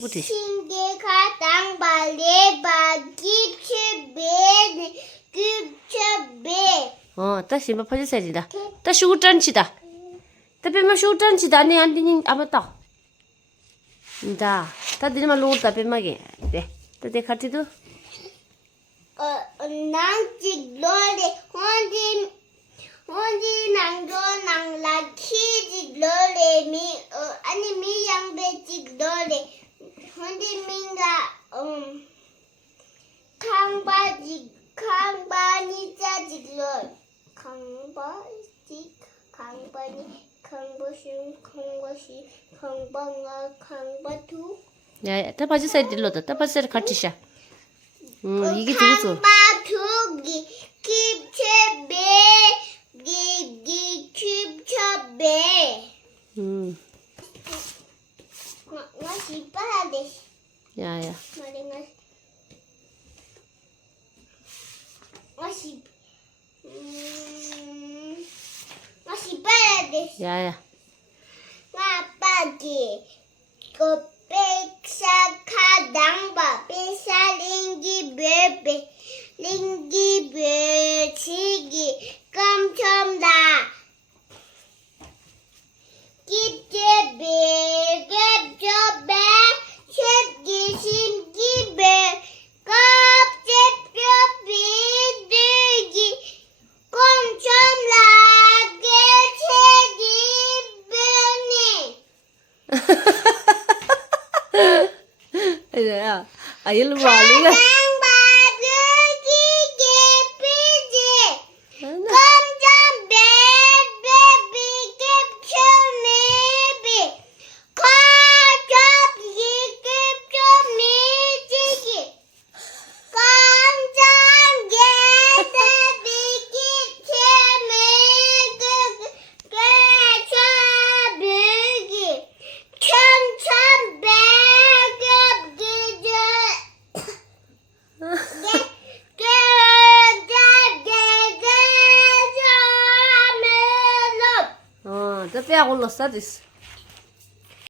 Putih. Şimdi kadang balik bagi küçübe. 다시 뭐 퍼졌어야지다. 다시 우짠치다. tapi masuk ucan치다. 네 안되니 아무다. 자, 다들 말 놓다 빼마게. 네, 다들 같이도. Nang jiglole hondi nang laki jiglole mi ani mi yang be jiglole hondi minga kangba ni ja jiglole 강바투 야, 다 빠졌어야 들러다. 다 빠졌어야 같이 샤. 이게 누구죠? 강바투기 킵체베 킵체베 ngasih pada 야. mari ngasih pada 야. ngapagi kopeksa kadang ba bisa linggi becigi kamcomda kita coba segi singgi kap cepi digi kamcomda gecedi beni. 야, 일로 와, 일로 와. 또 빼야 올랐어, 됐어.